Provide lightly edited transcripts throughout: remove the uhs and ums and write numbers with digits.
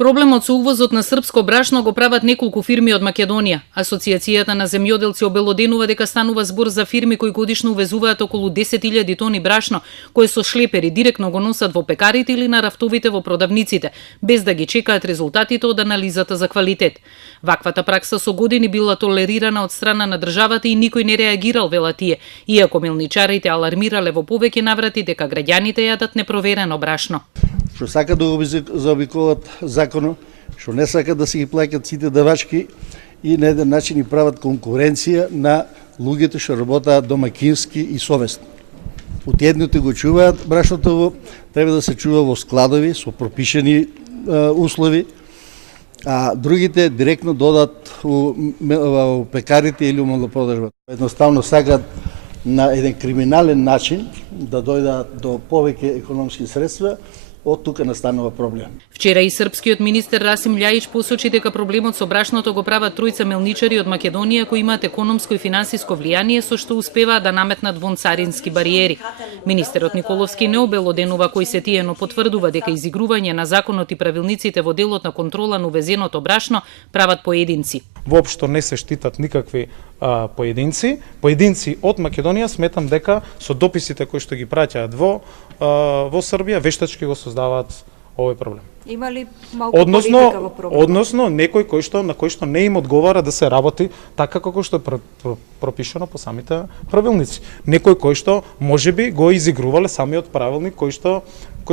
Проблемот со увозот на српско брашно го прават неколку фирми од Македонија. Асоциацијата на земјоделци обелоденува дека станува збор за фирми кои годишно увезуваат околу 10.000 тони брашно, кои со шлепери директно го носат во пекарите или на рафтовите во продавниците, без да ги чекаат резултатите од анализата за квалитет. Ваквата пракса со години била толерирана од страна на државата и никој не реагирал, велат тие, иако мелничарите алармирале во повеќе наврати дека граѓаните јадат непроверено брашно. Што сакат да го заобиколат законот, што не сакат да се ги плаќат сите давачки и на еден начин и прават конкуренција на луѓето што работаат домакински и совесно. Од едните го чуваат брашното, треба да се чува во складови со пропишани услови, а другите директно додат у пекарите или у малопродажбата. Едноставно сакат на еден криминален начин да дојдат до повеќе економски средства. Од тука настанува проблем. Вчера и српскиот министер Расим Љајич посочи дека проблемот со брашното го прават тројца мелничари од Македонија кои имаат економско и финансиско влијание со што успеваат да наметнат вонцарински бариери. Министерот Николовски не обелоденува кои се тие, но потврдува дека изигрување на законот и правилниците во делот на контрола на увезеното брашно прават поединци. Воопшто не се штитат никакви поединци. Поединци од Македонија сметам дека со дописите кои што ги праќаат во Србија вештачки го создаваат овој проблем. Има ли малку политика во проблемот? Односно некој на кој што не им одговара да се работи така како што е пропишано по самите правилници. Некој кој што можеби го изигрувале самиот правилник кој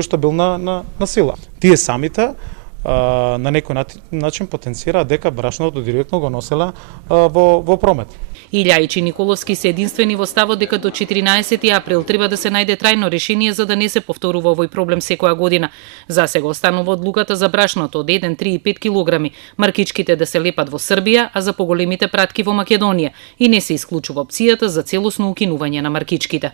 што бил на сила. Тие самите на некој начин потенцираат дека брашното директно го носела во промет. И Љајич и Николовски се единствени во ставот дека до 14 април треба да се најде трајно решение за да не се повторува овој проблем секоја година. За сега останува одлуката за брашното од 1, 3 и 5 килограми, маркичките да се лепат во Србија, а за поголемите пратки во Македонија и не се исклучува опцијата за целосно укинување на маркичките.